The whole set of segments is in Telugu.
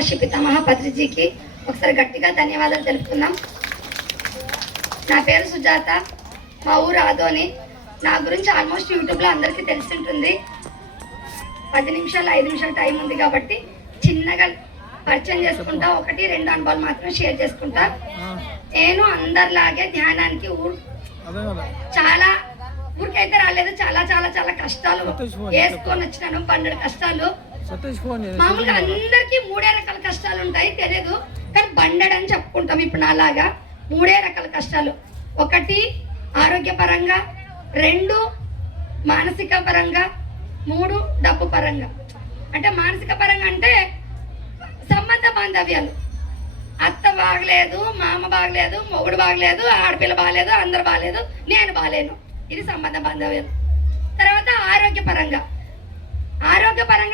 మహర్షి పితామహ పత్రిజీకి ఒకసారి గట్టిగా ధన్యవాదాలు తెలుపుకుందాం. నా పేరు సుజాత, మా ఊరు ఆదోని. నా గురించి ఆల్మోస్ట్ యూట్యూబ్లో అందరికీ తెలిసి ఉంటుంది. 10 నిమిషాలు 5 నిమిషాలు టైం ఉంది కాబట్టి చిన్నగా పరిచయం చేసుకుంటా, 1-2 అనుభవాలు మాత్రం షేర్ చేసుకుంటా. నేను అందరిలాగే ధ్యానానికి చాలా ఊరికైతే రాలేదు, చాలా చాలా చాలా కష్టాలు వేసుకొని వచ్చినాను. 12 కష్టాలు. మామూలుగా అందరికీ 3 రకాల కష్టాలు ఉంటాయి, తెలియదు కానీ బండడని చెప్పుకుంటాం. ఇప్పుడు నాలాగా 3 రకాల కష్టాలు. 1 ఆరోగ్యపరంగా, 2 మానసిక పరంగా, 3 డబ్బు పరంగా. అంటే మానసిక పరంగా అంటే సంబంధ బాంధవ్యాలు. అత్త బాగలేదు, మామ బాగలేదు, మొగుడు బాగలేదు, ఆడపిల్ల బాగలేదు, అందరు బాగలేదు, నేను బాగలేను. ఇది సంబంధ బాంధవ్యాలు. తర్వాత ఆరోగ్యపరంగా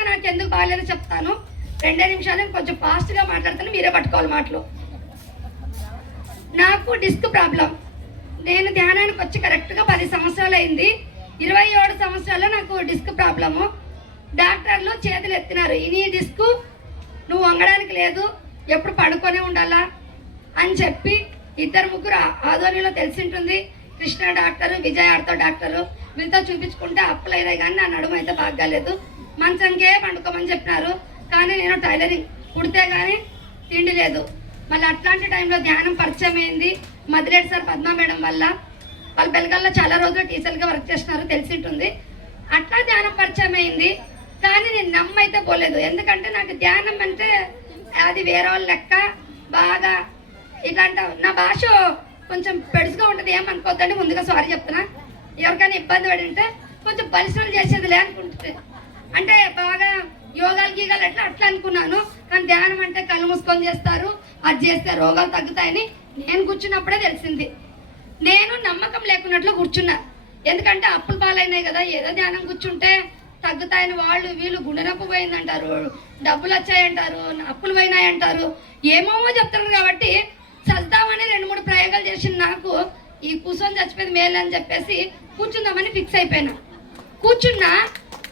నాకు ఎందుకు బాగలేదో చెప్తాను. 2 నిమిషాలు కొంచెం ఫాస్ట్గా మాట్లాడతాను, మీరే పట్టుకోవాలి మాటలు. నాకు డిస్క్ ప్రాబ్లం. నేను ధ్యానానికి వచ్చి కరెక్ట్గా 10 సంవత్సరాలు అయింది. 27 సంవత్సరాల్లో నాకు డిస్క్ ప్రాబ్లము. డాక్టర్లు చేతులు ఎత్తినారు, ఈ డిస్క్ నువ్వు వంగడానికి లేదు, ఎప్పుడు పడుకొనే ఉండాలా అని చెప్పి 2-3 ఆధ్వర్యంలో తెలిసి ఉంటుంది. కృష్ణ డాక్టరు, విజయ్ ఆర్తో డాక్టరు, వీళ్ళతో చూపించుకుంటే అప్పులైనా కానీ నా నడుము అయితే బాగాలేదు. మంచంకే పండుకోమని చెప్పినారు. కానీ నేను టైలరింగ్ కుడితే కానీ తిండి లేదు. మళ్ళీ అట్లాంటి టైంలో ధ్యానం పరిచయం అయింది మదిరేడు సార్ పద్మా మేడం వల్ల. వాళ్ళు బెల్గల్లో చాలా రోజులు టీచర్గా వర్క్ చేస్తున్నారు, తెలిసి ఉంటుంది. అట్లా ధ్యానం పరిచయం అయింది. కానీ నేను నమ్మైతే పోలేదు. ఎందుకంటే నాకు ధ్యానం అంటే అది వేరే వాళ్ళ లెక్క. బాగా ఇట్లాంటి నా భాష కొంచెం పెడుసుగా ఉంటుంది, ఏమనుకోద్దండి, ముందుగా సారీ చెప్తున్నా. ఎవరికైనా ఇబ్బంది పడి ఉంటే కొంచెం పరిశ్రమలు చేసేదిలే అనుకుంటుంది. అంటే బాగా యోగాలు గీగాలు అట్లా అనుకున్నాను. కానీ ధ్యానం అంటే కళ్ళు మూసుకొని చేస్తారు, అది చేస్తే రోగాలు తగ్గుతాయని నేను కూర్చున్నప్పుడే తెలిసింది. నేను నమ్మకం లేకున్నట్లు కూర్చున్నా. ఎందుకంటే అప్పులు పాలైనాయి కదా, ఏదో ధ్యానం కూర్చుంటే తగ్గుతాయని వాళ్ళు వీళ్ళు గుండె నొప్పి పోయిందంటారు, డబ్బులు వచ్చాయంటారు, అప్పులు పోయినాయంటారు, ఏమేమో చెప్తున్నారు. కాబట్టి చద్దామని 2-3 ప్రయోగాలు చేసిన నాకు ఈ కూర్చొని చచ్చిపోయింది మేలు అని చెప్పేసి కూర్చుందామని ఫిక్స్ అయిపోయినా. కూర్చున్నా,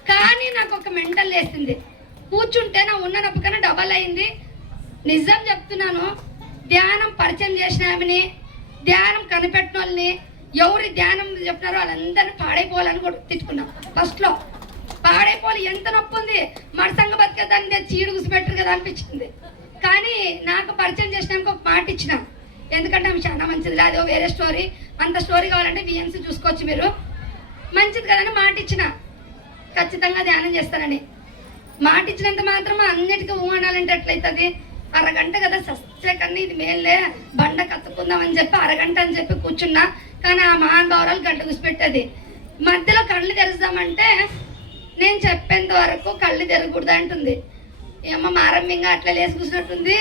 కానీ నాకు ఒక మెంటల్ లేసింది. కూర్చుంటే నా ఉన్న నొప్పి కన్నా డబల్ అయింది. నిజం చెప్తున్నాను, ధ్యానం పరిచయం చేసిన ఆమెని, ధ్యానం కనిపెట్టిన వాళ్ళని, ఎవరి ధ్యానం చెప్పినారో వాళ్ళందరినీ పాడైపోవాలని కూడా తిట్టుకున్నాం. ఫస్ట్లో పాడైపోవాలి, ఎంత నొప్పి ఉంది, మడసంగ బతికేదాన్ని చీడు కూసిపెట్టరు కదా అనిపించింది. కానీ నాకు పరిచయం చేసినాక ఒక మాట ఇచ్చిన, ఎందుకంటే ఆమె చాలా మంచిది, అదో వేరే స్టోరీ. అంత స్టోరీ కావాలంటే విఎన్సీ చూసుకోవచ్చు మీరు. మంచిది కదని మాట ఇచ్చిన, ఖచ్చితంగా ధ్యానం చేస్తానని. మాట ఇచ్చినంత మాత్రం అన్నిటికీ ఊహనాలంటే ఎట్లయితుంది? అరగంట కదా సస్తే కన్నా ఇది మేలే, బండ కత్తుకుందామని చెప్పి అరగంట అని చెప్పి కూర్చున్నా. కానీ ఆ మహానుభావురాలు గంట కూసిపెట్టేది. మధ్యలో కళ్ళు తెరుస్తామంటే నేను చెప్పేంత వరకు కళ్ళు తెరగకూడదు అంటుంది. ఏమో మారంభంగా అట్లా లేసి కూర్చున్నట్టుంది,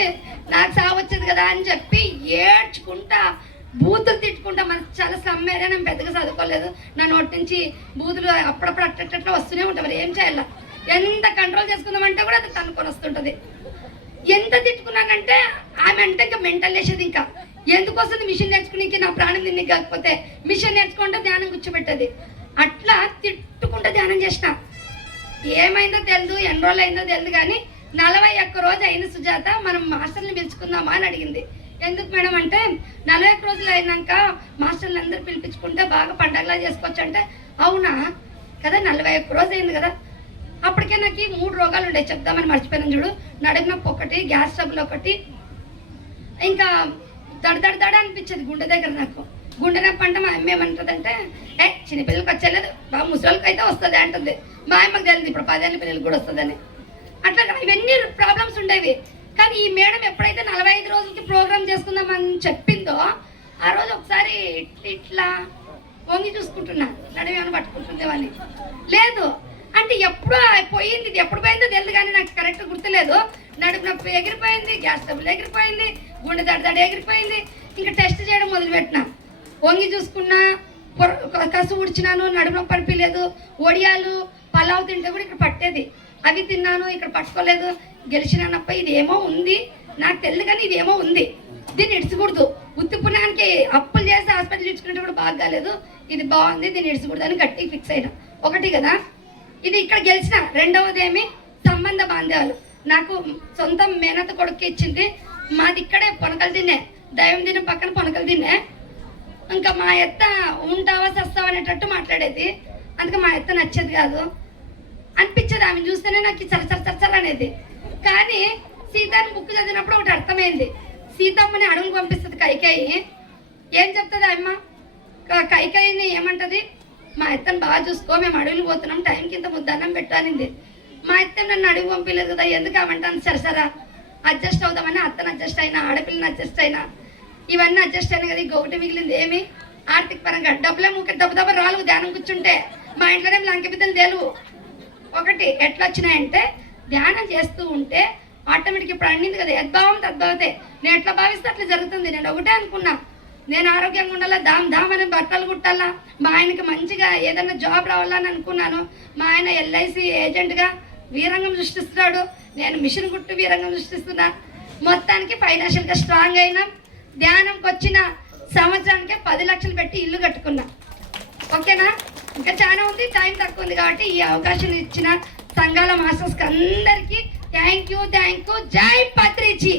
నాకు సాగు వచ్చేది కదా అని చెప్పి ఏడ్చుకుంటా, బూతులు తిట్టుకుంటా. మనకు చాలా స్లమ్ ఏరియా, నేను పెద్దగా చదువుకోలేదు. నా నోటి నుంచి బూతులు అప్పుడప్పుడు అట్లా వస్తూనే ఉంటాయి. మరి ఏం చేయాలి? ఎంత కంట్రోల్ చేసుకుందామంటే కూడా అది తనుకొని వస్తుంటుంది. ఎంత తిట్టుకున్నానంటే ఆమె అంటే ఇంకా మెంటల్ వేసేది. ఇంకా ఎందుకు వస్తుంది మిషన్ నేర్చుకునేకి, నా ప్రాణం తిని కాకపోతే మిషన్ నేర్చుకుంటే ధ్యానం కూర్చోబెట్టది. అట్లా తిట్టుకుంటే ధ్యానం చేసిన. ఏమైందో తెలియదు, ఎన్ని రోజులు అయిందో తెలియదు, కానీ 41 రోజు అయిన సుజాత మనం మాస్టర్ని పిలుచుకుందామా అని అడిగింది. ఎందుకు మేడం అంటే 41 రోజులు అయినాక మాస్టర్లు అందరూ పిలిపించుకుంటే బాగా పండగలా చేసుకోవచ్చు అంటే, అవునా కదా, 41 రోజు అయింది కదా. అప్పటికే నాకు 3 రోగాలు ఉండే, చెప్దామని మర్చిపోయినాను చూడు. నడుము నొప్పి ఒకటి, గ్యాస్ ట్రబుల్ ఒకటి, ఇంకా దడ అనిపించేది గుండె దగ్గర. నాకు గుండె నొప్పి అంటే మా అమ్మ ఏమంటుందంటే, చిన్నపిల్లలకి వచ్చేలేదు, బాగా ముసలికి అయితే వస్తుంది అంటుంది. మా అమ్మకి తెలియదు ఇప్పుడు 10 ఏళ్ళ పిల్లలకి కూడా వస్తుందని. అట్లా ఇవన్నీ ప్రాబ్లమ్స్ ఉండేవి. కానీ ఈ మేడం ఎప్పుడైతే 45 రోజులకి ప్రోగ్రామ్ చేసుకుందామని చెప్పిందో, ఆ రోజు ఒకసారి ఇట్లా వంగి చూసుకుంటున్నా, నడుమేమని పట్టుకుంటుంది అని. లేదు అంటే ఎప్పుడు పోయింది, ఇది ఎప్పుడు పోయిందో తెలియదు, కానీ నాకు కరెక్ట్ గుర్తులేదు. నడుపు నొప్పి ఎగిరిపోయింది, గ్యాస్ ట్రబుల్ ఎగిరిపోయింది, గుండె దడ ఎగిరిపోయింది. ఇంకా టెస్ట్ చేయడం మొదలుపెట్టినా, వంగి చూసుకున్నా, కసు ఉడిచినాను, నడుము నొప్పి అనిపించలేదు. ఒడియాలు పలావ్ తింటే కూడా ఇక్కడ పట్టేది, అవి తిన్నాను, ఇక్కడ పట్టుకోలేదు. గెలిచినప్ప ఇదేమో ఉంది, నాకు తెలియదు కానీ ఇదేమో ఉంది, దీన్ని ఇడ్చకూడదు. ఉత్తి పుణ్యానికి అప్పులు చేసి హాస్పిటల్ ఇచ్చుకుంటే కూడా బాగా కాలేదు, ఇది బాగుంది, దీన్ని ఇడ్చకూడదు అని గట్టిగా ఫిక్స్ అయినా. ఒకటి కదా ఇది ఇక్కడ గెలిచిన. రెండవది ఏమి సంబంధ బాంధవ్యాలు. నాకు సొంత మేనత కొడుకు ఇచ్చింది. మాది ఇక్కడే పొనకలు తిన్నే, దైవం తినే పక్కన పొనకలు తిన్నే. ఇంకా మా ఎత్త ఉంటావా సస్తావా అనేటట్టు మాట్లాడేది. అందుకే మా ఎత్త నచ్చేది కాదు అనిపించేది. ఆమెను చూస్తేనే నాకు చరచర అనేది. కానీ సీతని బుక్ చదివినప్పుడు ఒకటి అర్థమైంది. సీతమ్మని అడుగులు పంపిస్తుంది కైకేయి. ఏం చెప్తుంది అమ్మ? కైకేయిని ఏమంటది? మా ఎత్తను బాగా చూసుకో, మేము అడవులు పోతున్నాం, టైంకి ఇంత ముద్దన్నం పెట్టానింది. మా ఎత్త నన్ను అడుగు పంపించలేదు కదా, ఎందుకు అవంటాను? సరసరా అడ్జస్ట్ అవుదామని అత్తను అడ్జస్ట్ అయినా, ఆడపిల్లని అడ్జస్ట్ అయినా, ఇవన్నీ అడ్జస్ట్ అయినా కదా. ఇంకొకటి మిగిలింది ఏమి? ఆర్థిక పరంగా డబ్బులే ముఖ్య దెబ్బ రాలు ధ్యానం కూర్చుంటే. మా ఇంట్లోనే లంక బిద్దలు తెలువు. ఒకటి ఎట్లా వచ్చినాయంటే ధ్యానం చేస్తూ ఉంటే ఆటోమేటిక్ ఇప్పుడు అన్నింది కదా, యద్భావం తద్భావతే. నేను ఎట్లా భావిస్తే అట్లా జరుగుతుంది. నేను ఒకటే అనుకున్నా, నేను ఆరోగ్యంగా ఉండాలా, దామ్ అని బట్టలు కుట్టాలా, మా ఆయనకి మంచిగా ఏదైనా జాబ్ రావాలని అనుకున్నాను. మా ఆయన ఎల్ఐసి ఏజెంట్గా వీరంగం సృష్టిస్తున్నాడు, నేను మిషన్ కుట్టు వీరంగం సృష్టిస్తున్నా. మొత్తానికి ఫైనాన్షియల్గా స్ట్రాంగ్ అయినా. ధ్యానంకి వచ్చిన సంవత్సరానికే 10 లక్షలు పెట్టి ఇల్లు కట్టుకున్నా. ఓకేనా? ఇంకా చాలా ఉంది, టైం తక్కువ ఉంది కాబట్టి ఈ అవకాశం ఇచ్చిన సంఘాల మాస్టర్స్కి అందరికీ థ్యాంక్ యూ. జై పత్రిజీ.